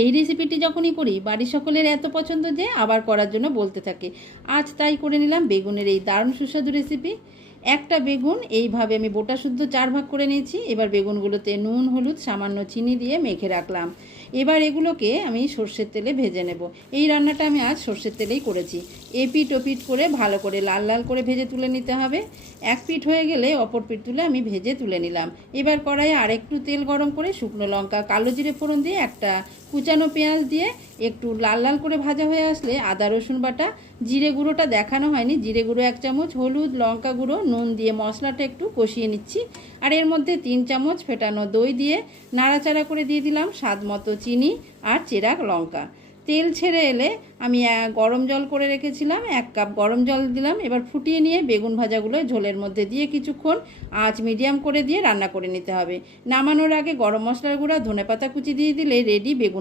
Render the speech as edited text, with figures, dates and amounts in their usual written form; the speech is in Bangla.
এই রেসিপিটি যখনই করি বাড়ির সকলের এত পছন্দ যে আবার করার জন্য বলতে থাকে। আজ তাই করে নিলাম বেগুনের এই দারুণ সুস্বাদু রেসিপি। একটা বেগুন এইভাবে আমি বোটা শুদ্ধ 4 ভাগ করে নিয়েছি। এবার বেগুনগুলোতে নুন হলুদ সামান্য চিনি দিয়ে মেখে রাখলাম। এবার এগুলোকে আমি সর্ষের তেলে ভেজে নেব। এই রান্নাটা আমি আজ সর্ষের তেলেই করেছি। এপিট ওপিট করে ভালো করে লাল লাল করে ভেজে তুলে নিতে হবে। এক পিঠ হয়ে গেলে অপর পিঠ তুলে আমি ভেজে তুলে নিলাম। এবার কড়াইয়ে আরেকটু তেল গরম করে শুকনো লঙ্কা কালো জিরে ফোড়ন দিয়ে একটা কুচানো পেঁয়াজ দিয়ে একটু লাল লাল করে ভাজা হয়ে আসলে আদা রসুন বাটা, জিরে গুঁড়োটা দেখানো হয়নি, জিরে গুঁড়ো 1 চামচ, হলুদ লঙ্কা গুঁড়ো নুন দিয়ে মশলাটা একটু কষিয়ে নিচ্ছি। আর এর মধ্যে 3 চামচ ফেটানো দই দিয়ে নাড়াচাড়া করে দিয়ে দিলাম স্বাদ মতো চিনি আর চেরা লঙ্কা। তেল ছেড়ে এলে আমি গরম জল করে রেখেছিলাম, 1 কাপ গরম জল দিলাম। এবার ফুটিয়ে নিয়ে বেগুন ভাজাগুলো ঝোলের মধ্যে দিয়ে কিছুক্ষণ আঁচ মিডিয়াম করে দিয়ে রান্না করে নিতে হবে। নামানোর আগে গরম মশলার গুঁড়া ধনেপাতা কুচি দিয়ে দিলে রেডি বেগুন